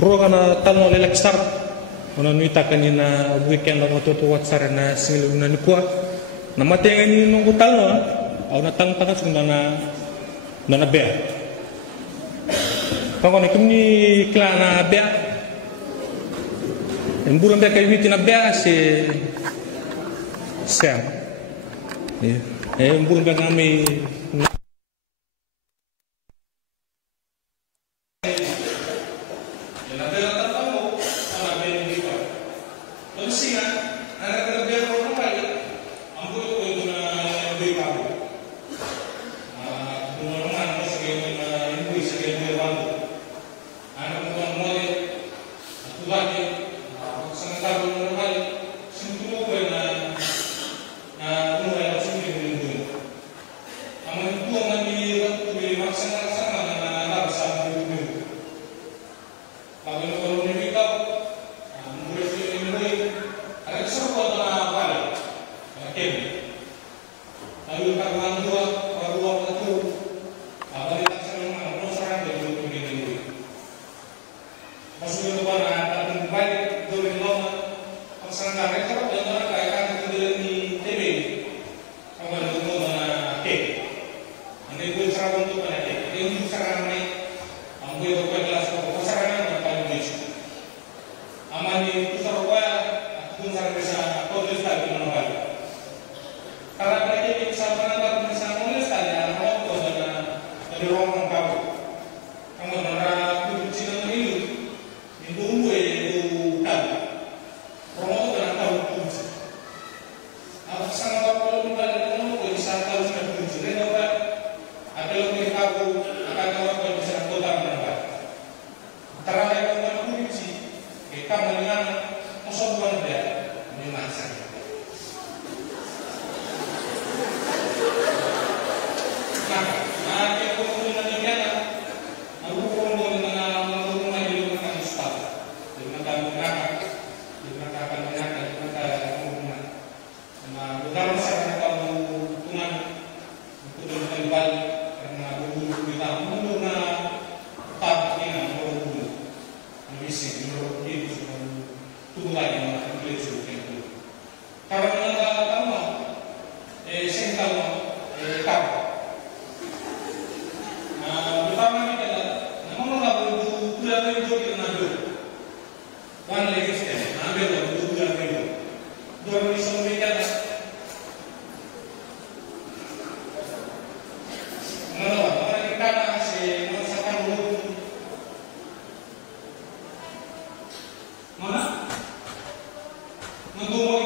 Ruangana talo lelak sar ona nuita kanina weekend la moto to watsara na singil una ni kwa na matenga ni nungu talo au na tang tanga sunda na bea pangone kumni klana bea emburu bea kay witi na bea se sam emburu bea kami Menunggu